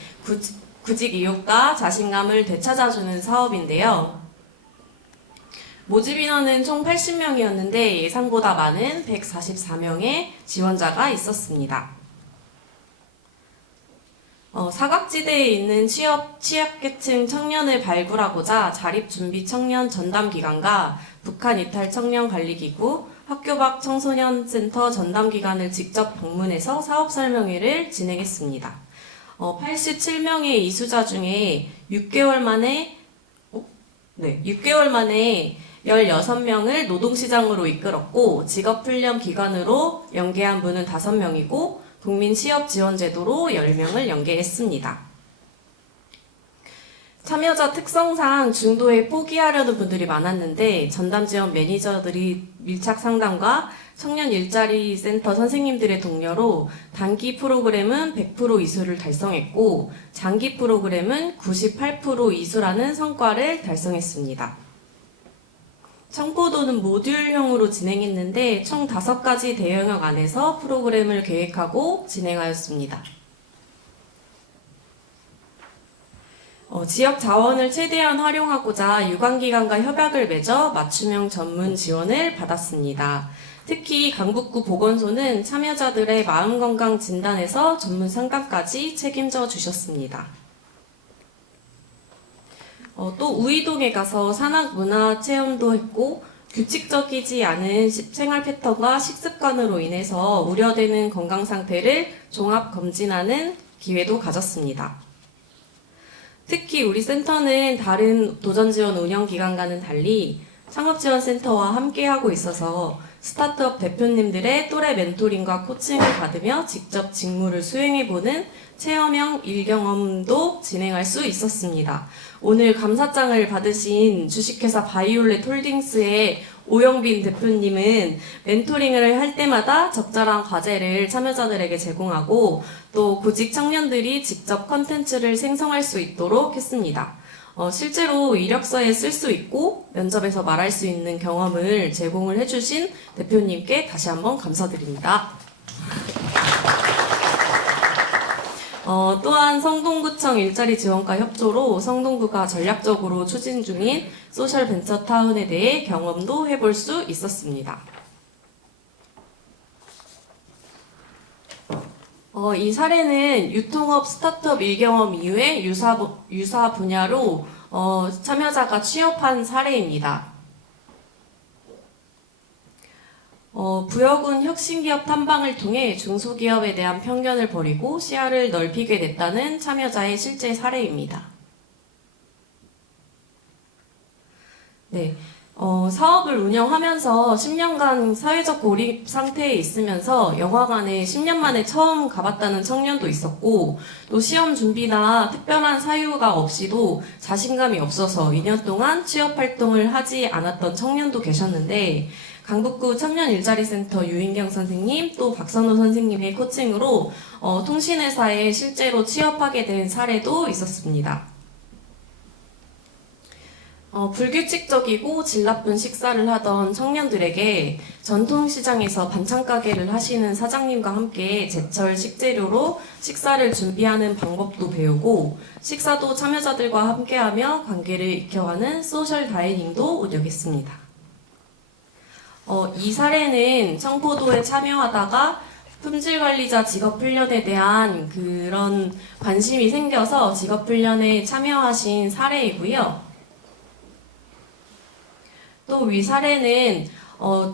구직 의욕과 자신감을 되찾아주는 사업인데요. 모집 인원은 총 80명이었는데 예상보다 많은 144명의 지원자가 있었습니다. 사각지대에 있는 취약계층 청년을 발굴하고자 자립준비 청년 전담기관과 북한 이탈 청년관리기구, 학교 밖 청소년 센터 전담기관을 직접 방문해서 사업 설명회를 진행했습니다. 87명의 이수자 중에 6개월 만에 16명을 노동시장으로 이끌었고 직업훈련 기관으로 연계한 분은 5명이고 국민취업지원제도로 10명을 연계했습니다. 참여자 특성상 중도에 포기하려는 분들이 많았는데 전담지원 매니저들이 밀착 상담과 청년 일자리 센터 선생님들의 독려로 단기 프로그램은 100% 이수를 달성했고 장기 프로그램은 98% 이수라는 성과를 달성했습니다. 청포도는 모듈형으로 진행했는데 총 5가지 대영역 안에서 프로그램을 계획하고 진행하였습니다. 지역 자원을 최대한 활용하고자 유관기관과 협약을 맺어 맞춤형 전문 지원을 받았습니다. 특히 강북구 보건소는 참여자들의 마음건강 진단에서 전문 상담까지 책임져 주셨습니다. 또 우이동에 가서 산악문화 체험도 했고 규칙적이지 않은 생활 패턴과 식습관으로 인해서 우려되는 건강 상태를 종합 검진하는 기회도 가졌습니다. 특히 우리 센터는 다른 도전지원 운영기관과는 달리 창업지원센터와 함께하고 있어서 스타트업 대표님들의 또래 멘토링과 코칭을 받으며 직접 직무를 수행해보는 체험형 일경험도 진행할 수 있었습니다. 오늘 감사장을 받으신 주식회사 바이올렛 홀딩스의 오영빈 대표님은 멘토링을 할 때마다 적절한 과제를 참여자들에게 제공하고 또 구직 청년들이 직접 컨텐츠를 생성할 수 있도록 했습니다. 실제로 이력서에 쓸 수 있고 면접에서 말할 수 있는 경험을 제공을 해주신 대표님께 다시 한번 감사드립니다. 또한 성동구청 일자리 지원과 협조로 성동구가 전략적으로 추진 중인 소셜 벤처타운에 대해 경험도 해볼 수 있었습니다. 이 사례는 유통업 스타트업 일경험 이후에 유사 분야로 참여자가 취업한 사례입니다. 부여군 혁신기업 탐방을 통해 중소기업에 대한 편견을 버리고 시야를 넓히게 됐다는 참여자의 실제 사례입니다. 네. 사업을 운영하면서 10년간 사회적 고립 상태에 있으면서 영화관에 10년 만에 처음 가봤다는 청년도 있었고 또 시험 준비나 특별한 사유가 없이도 자신감이 없어서 2년 동안 취업활동을 하지 않았던 청년도 계셨는데 강북구 청년일자리센터 유인경 선생님 또 박선호 선생님의 코칭으로 통신회사에 실제로 취업하게 된 사례도 있었습니다. 불규칙적이고 질 나쁜 식사를 하던 청년들에게 전통시장에서 반찬가게를 하시는 사장님과 함께 제철 식재료로 식사를 준비하는 방법도 배우고 식사도 참여자들과 함께하며 관계를 익혀가는 소셜 다이닝도 운영했습니다. 이 사례는 청포도에 참여하다가 품질관리자 직업훈련에 대한 그런 관심이 생겨서 직업훈련에 참여하신 사례이고요. 또 위 사례는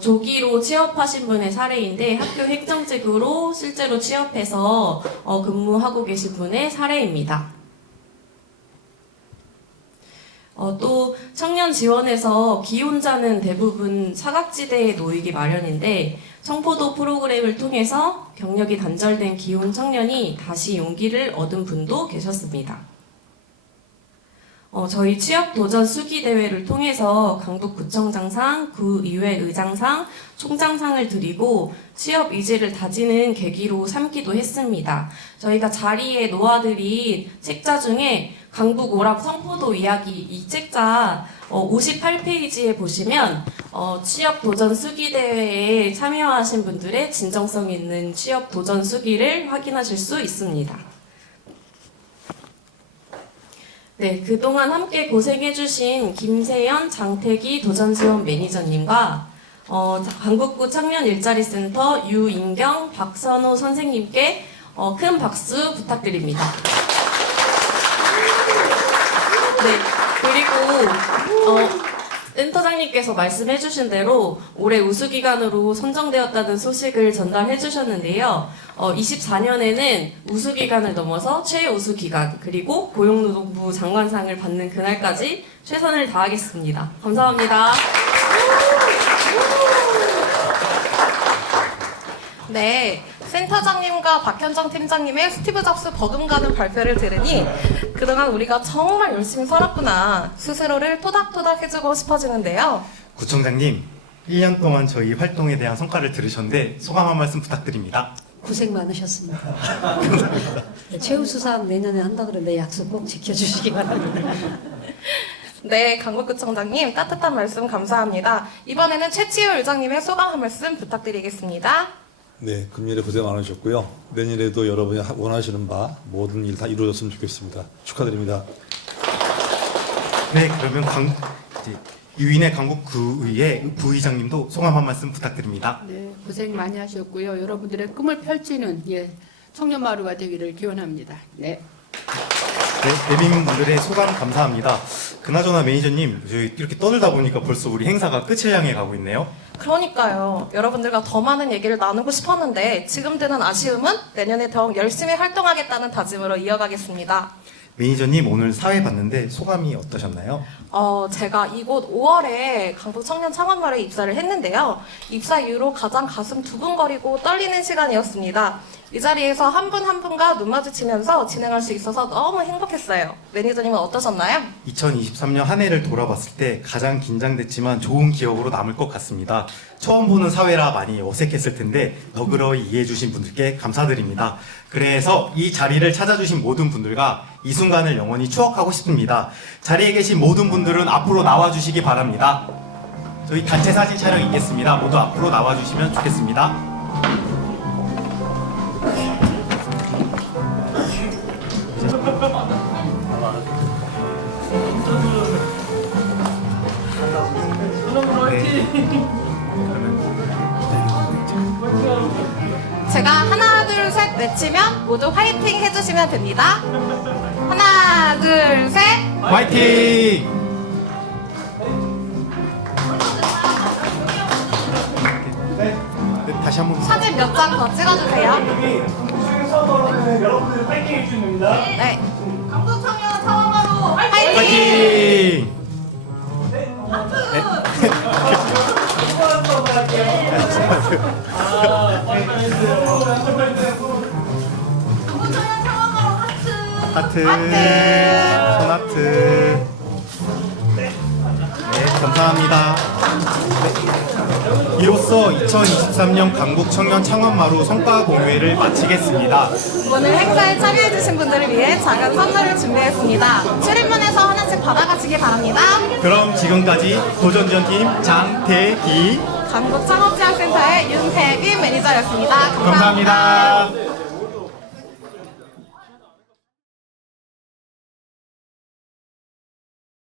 조기로 취업하신 분의 사례인데 학교 행정직으로 실제로 취업해서 근무하고 계신 분의 사례입니다. 또 청년 지원에서 기혼자는 대부분 사각지대에 놓이기 마련인데 청포도 프로그램을 통해서 경력이 단절된 기혼 청년이 다시 용기를 얻은 분도 계셨습니다. 저희 취업 도전 수기 대회를 통해서 강북구청장상, 구의회 의장상, 총장상을 드리고 취업 의지를 다지는 계기로 삼기도 했습니다. 저희가 자리에 놓아드린 책자 중에 강북 오락 성포도 이야기 이 책자 58페이지에 보시면 취업 도전 수기 대회에 참여하신 분들의 진정성 있는 취업 도전 수기를 확인하실 수 있습니다. 네, 그동안 함께 고생해주신 김세연, 장태기 도전지원 매니저님과 강북구 청년 일자리센터 유인경, 박선호 선생님께 큰 박수 부탁드립니다. 네, 그리고 센터장님께서 말씀해주신 대로 올해 우수기관으로 선정되었다는 소식을 전달해주셨는데요. 24년에는 우수기관을 넘어서 최우수기관 그리고 고용노동부 장관상을 받는 그날까지 최선을 다하겠습니다. 감사합니다. 네, 센터장님과 박현정 팀장님의 스티브 잡스 버금가는 발표를 들으니 그동안 우리가 정말 열심히 살았구나 스스로를 토닥토닥 해주고 싶어지는데요. 구청장님, 1년 동안 저희 활동에 대한 성과를 들으셨는데 소감 한 말씀 부탁드립니다. 고생 많으셨습니다. 네, 최우수상 내년에 한다 그러는데 약속 꼭 지켜주시기 바랍니다. 네, 강북구청장님 따뜻한 말씀 감사합니다. 이번에는 최치우 의장님의 소감 한 말씀 부탁드리겠습니다. 네, 금년에 고생 많으셨고요. 내년에도 여러분이 원하시는 바 모든 일 다 이루어졌으면 좋겠습니다. 축하드립니다. 네, 그러면 이제 유인의 강북구의회 부의장님도 소감 한 말씀 부탁드립니다. 네, 고생 많이 하셨고요. 여러분들의 꿈을 펼치는 청년마루가 되기를 기원합니다. 네. 네, 대비민분들의 소감 감사합니다. 그나저나 매니저님, 저희 이렇게 떠들다 보니까 벌써 우리 행사가 끝을 향해 가고 있네요. 그러니까요. 여러분들과 더 많은 얘기를 나누고 싶었는데 지금 드는 아쉬움은 내년에 더욱 열심히 활동하겠다는 다짐으로 이어가겠습니다. 매니저님 오늘 사회 봤는데 소감이 어떠셨나요? 제가 이곳 5월에 강북 청년 창업마루에 입사를 했는데요. 입사 이후로 가장 가슴 두근거리고 떨리는 시간이었습니다. 이 자리에서 한 분 한 분과 눈 마주치면서 진행할 수 있어서 너무 행복했어요. 매니저님은 어떠셨나요? 2023년 한 해를 돌아봤을 때 가장 긴장됐지만 좋은 기억으로 남을 것 같습니다. 처음 보는 사회라 많이 어색했을 텐데 너그러이 이해해 주신 분들께 감사드립니다. 그래서 이 자리를 찾아주신 모든 분들과 이 순간을 영원히 추억하고 싶습니다. 자리에 계신 모든 분들은 앞으로 나와주시기 바랍니다. 저희 단체 사진 촬영 있겠습니다. 모두 앞으로 나와주시면 좋겠습니다. 제가 하나 둘 셋 외치면 모두 화이팅 해주시면 됩니다. 하나 둘 셋. 화이팅! 네, 다시 한번 사진 몇 장 더 찍어주세요. 네. 강북 청년 창업마루 화이팅! 화이팅! 강북 청년 창업마루 하트. 하트, 손하트. 네, 감사합니다. 이로써 2023년 강북 청년 창업마루 성과 공유회를 마치겠습니다. 오늘 행사에 참여해주신 분들을 위해 작은 선물을 준비했습니다. 출입문에서 하나씩 받아가시기 바랍니다. 그럼 지금까지 도전지원팀 장태기 강북 창업지원센터의 윤태기 매니저였습니다. 감사합니다.